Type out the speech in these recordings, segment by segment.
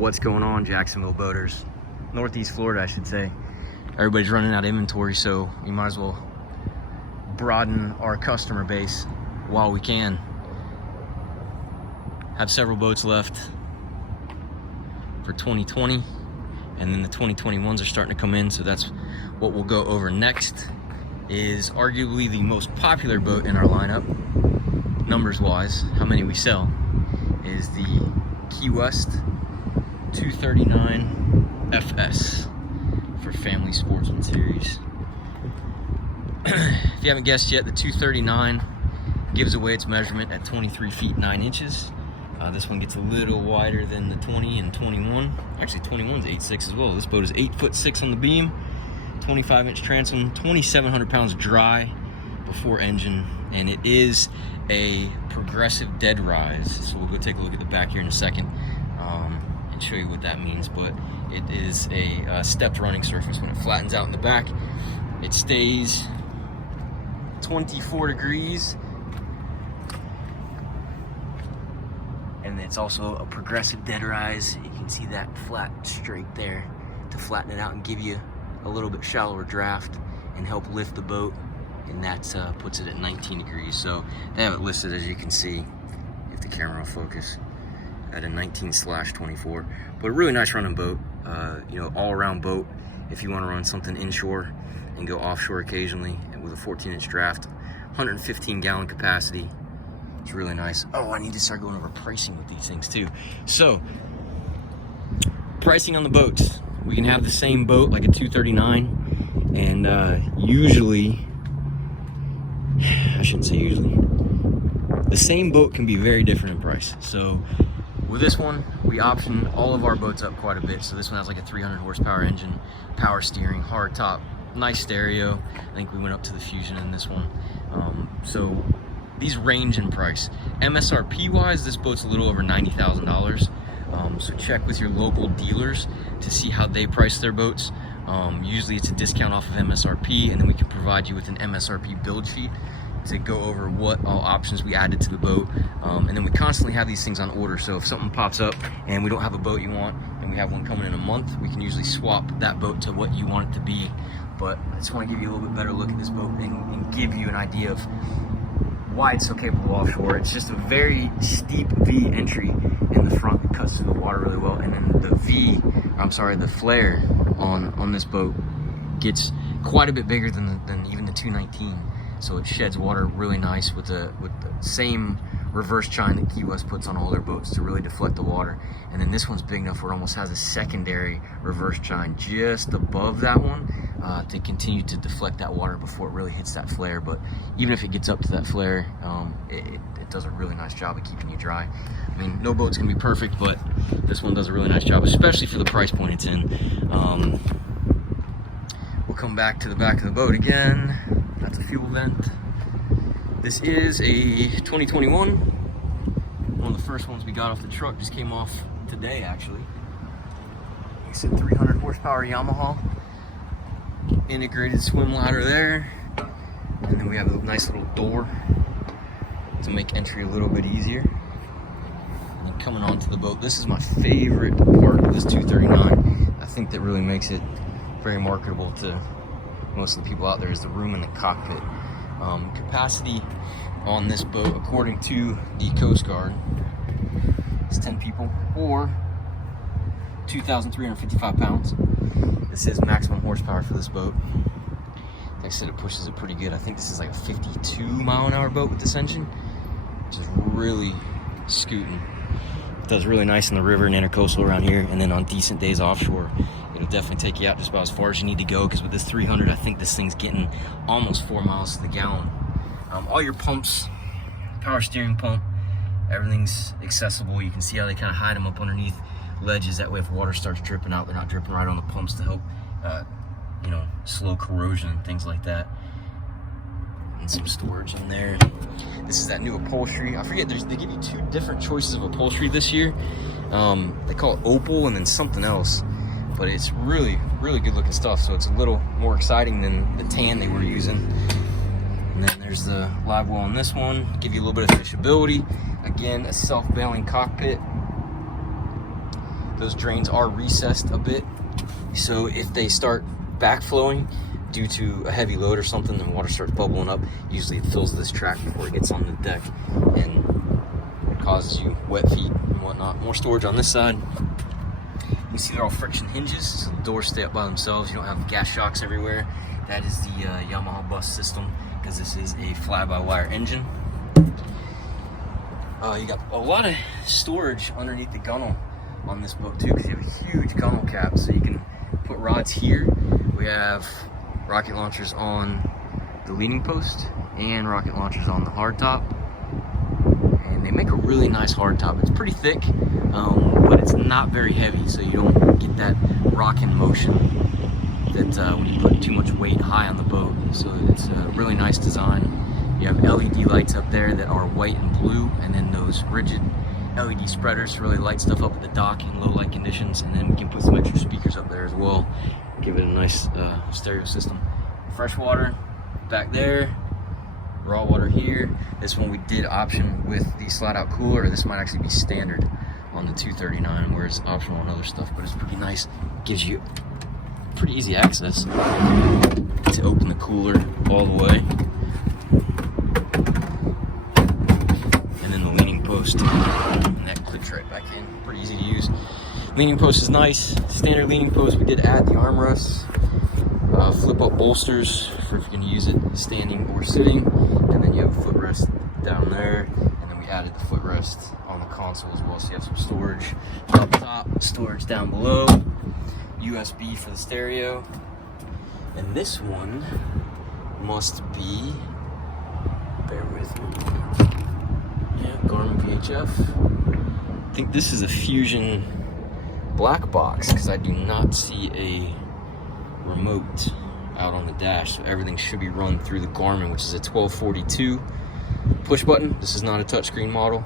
What's going on, Jacksonville boaters? Northeast Florida, I should say. Everybody's running out of inventory, so we might as well broaden our customer base while we can. Have several boats left for 2020, and then the 2021s are starting to come in, so that's what we'll go over next. Is arguably the most popular boat in our lineup, numbers wise, how many we sell, is the Key West 239 FS for Family Sportsman Series. If you haven't guessed yet, the 239 gives away its measurement at 23 feet 9 inches. This one gets a little wider than the 20 and 21. Actually, 21's 8.6 as well. This boat is 8'6" on the beam, 25-inch transom, 2,700 pounds dry before engine, and it is a progressive dead rise. So we'll go take a look at the back here in a second and show you what that means. But it is a stepped running surface. When it flattens out in the back, it stays 24 degrees. And it's also a progressive dead rise. You can see that flat straight there to flatten it out and give you a little bit shallower draft and help lift the boat. And that puts it at 19 degrees. So they have it listed, as you can see, if the camera will focus, at a 19/24. But a really nice running boat, all around boat. If you want to run something inshore and go offshore occasionally, and with a 14-inch draft, 115 gallon capacity. It's really nice. Oh, I need to start going over pricing with these things too. So, pricing on the boats. We can have the same boat, like a 239, and usually, I shouldn't say usually, the same boat can be very different in price. So, with this one, we option all of our boats up quite a bit. So this one has like a 300 horsepower engine, power steering, hard top, nice stereo. I think we went up to the Fusion in this one. So these range in price. MSRP wise, this boat's a little over $90,000. So check with your local dealers to see how they price their boats. Usually it's a discount off of MSRP, and then we can provide you with an MSRP build sheet to go over what all options we added to the boat. And then we constantly have these things on order. So if something pops up and we don't have a boat you want, and we have one coming in a month, we can usually swap that boat to what you want it to be. But I just want to give you a little bit better look at this boat and give you an idea of why it's so capable offshore. It's just a very steep V entry in the front that cuts through the water really well, and then the flare on this boat gets quite a bit bigger than even the 219. So it sheds water really nice with the same reverse chine that Key West puts on all their boats to really deflect the water. And then this one's big enough where it almost has a secondary reverse chine just above that one to continue to deflect that water before it really hits that flare. But even if it gets up to that flare, it does a really nice job of keeping you dry. I mean, no boat's gonna be perfect, but this one does a really nice job, especially for the price point it's in. We'll come back to the back of the boat again. That's a fuel vent. This is a 2021. One of the first ones we got off the truck, just came off today actually. Like I said, 300 horsepower Yamaha. Integrated swim ladder there. And then we have a nice little door to make entry a little bit easier. And then coming onto the boat, this is my favorite part of this 239. I think that really makes it very marketable to most of the people out there, is the room in the cockpit. Capacity on this boat, according to the Coast Guard, is 10 people or 2,355 pounds. This is maximum horsepower for this boat. Like I said, it pushes it pretty good. I think this is like a 52 mile an hour boat with this engine, which is really scooting. It does really nice in the river and intercoastal around here, and then on decent days offshore, it'll definitely take you out just about as far as you need to go, because with this 300, I think this thing's getting almost 4 miles to the gallon. All your pumps, power steering pump, everything's accessible. You can see how they kind of hide them up underneath ledges. That way if water starts dripping out, they're not dripping right on the pumps to help, slow corrosion and things like that. And some storage in there. This is that new upholstery. I forget, they give you 2 different choices of upholstery this year. They call it opal and then something else. But it's really, really good looking stuff. So it's a little more exciting than the tan they were using. And then there's the live well on this one. Give you a little bit of fishability. Again, a self-bailing cockpit. those drains are recessed a bit. So if they start backflowing due to a heavy load or something, then water starts bubbling up. Usually it fills this track before it gets on the deck and it causes you wet feet and whatnot. More storage on this side. You can see they're all friction hinges, so the doors stay up by themselves. You don't have gas shocks everywhere. That is the Yamaha bus system, because this is a fly-by-wire engine. You got a lot of storage underneath the gunnel on this boat too, because you have a huge gunnel cap, so you can put rods here. We have rocket launchers on the leading post and rocket launchers on the hardtop, and they make a really nice hardtop. It's pretty thick, but it's not very heavy, so you don't get that rocking motion that when you put too much weight high on the boat. So it's a really nice design. You have LED lights up there that are white and blue, and then those rigid LED spreaders to really light stuff up at the dock in low light conditions. And then we can put some extra speakers up there as well, give it a nice stereo system. Freshwater back there, raw water here. This one we did option with the slide out cooler. This might actually be standard on the 239, where it's optional on other stuff, but it's pretty nice. Gives you pretty easy access to open the cooler all the way. And then the leaning post, and that clips right back in. Pretty easy to use. Leaning post is nice. Standard leaning post. We did add the armrests, flip up bolsters for if you're going to use it standing or sitting, and then you have a footrest down there, and then we added the footrest on the console as well, so you have some storage up top, storage down below, USB for the stereo. And this one must be, bear with me, yeah, Garmin VHF. I think this is a Fusion black box, because I do not see a remote out on the dash, so everything should be run through the Garmin, which is a 1242 push button. This is not a touchscreen model.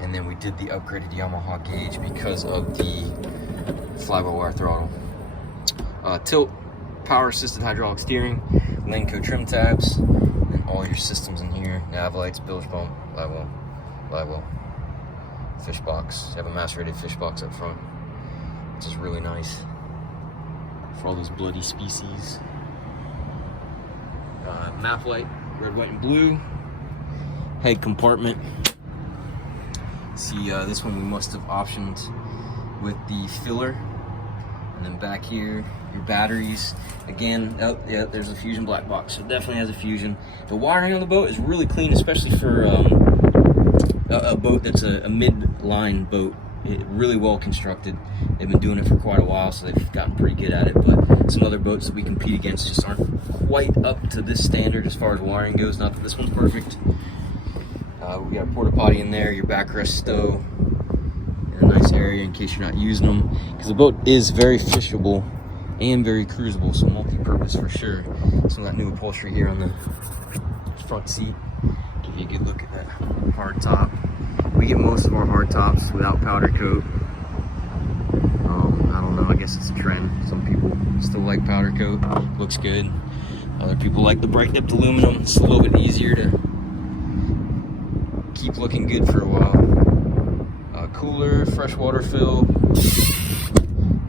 And then we did the upgraded Yamaha gauge because of the fly-by-wire throttle. Tilt, power assisted hydraulic steering, Lenco trim tabs, and all your systems in here: nav lights, bilge pump, live well, fish box. You have a macerated fish box up front, which is really nice for all those bloody species. Map light, red, white, and blue. Head compartment. See, this one we must have optioned with the filler. And then back here, your batteries. Again, oh yeah, there's a Fusion black box, so it definitely has a Fusion. The wiring on the boat is really clean, especially for a boat that's a mid-line boat. Really well constructed. They've been doing it for quite a while, so they've gotten pretty good at it. But some other boats that we compete against just aren't quite up to this standard as far as wiring goes. Not that this one's perfect. We got a porta potty in there, your backrest stow, in a nice area in case you're not using them, because the boat is very fishable and very cruisable, so multi-purpose for sure. Some of that new upholstery here on the front seat, give you a good look at that hard top. We get most of our hard tops without powder coat. I don't know, I guess it's a trend. Some people still like powder coat, looks good. Other people like the bright dipped aluminum. It's a little bit easier to keep looking good for a while. Cooler, freshwater fill,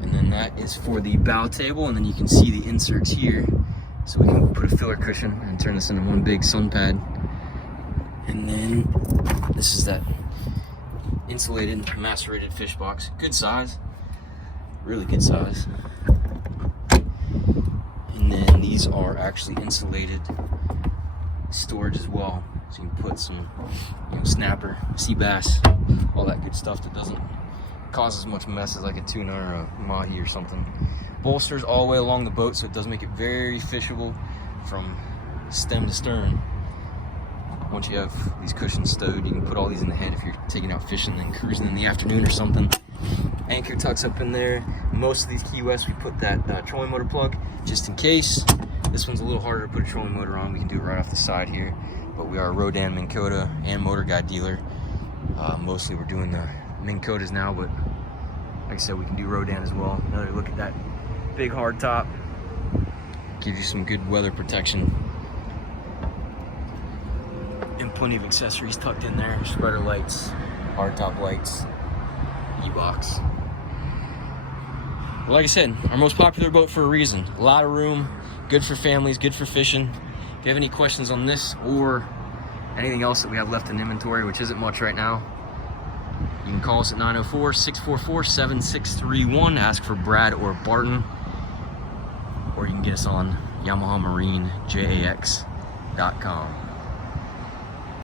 and then that is for the bow table. And then you can see the inserts here, so we can put a filler cushion and turn this into one big sun pad. And then this is that insulated macerated fish box. Good size, really good size. And then these are actually insulated storage as well, so you can put some, snapper, sea bass, all that good stuff that doesn't cause as much mess as like a tuna or a mahi or something. Bolsters all the way along the boat, so it does make it very fishable from stem to stern. Once you have these cushions stowed, you can put all these in the head if you're taking out fishing and cruising in the afternoon or something. Anchor tucks up in there. Most of these Key West, we put that trolling motor plug just in case. This one's a little harder to put a trolling motor on. We can do it right off the side here, but we are a Rodan, Minn Kota, and Motor Guide dealer. Mostly we're doing the Minn Kotas now, but like I said, we can do Rodan as well. Another look at that big hard top. Gives you some good weather protection. And plenty of accessories tucked in there. Spreader lights, hard top lights, E-box. But like I said, our most popular boat for a reason. A lot of room, good for families, good for fishing. If you have any questions on this or anything else that we have left in inventory, which isn't much right now, you can call us at 904-644-7631. Ask for Brad or Barton. Or you can get us on Yamaha Marine JAX.com.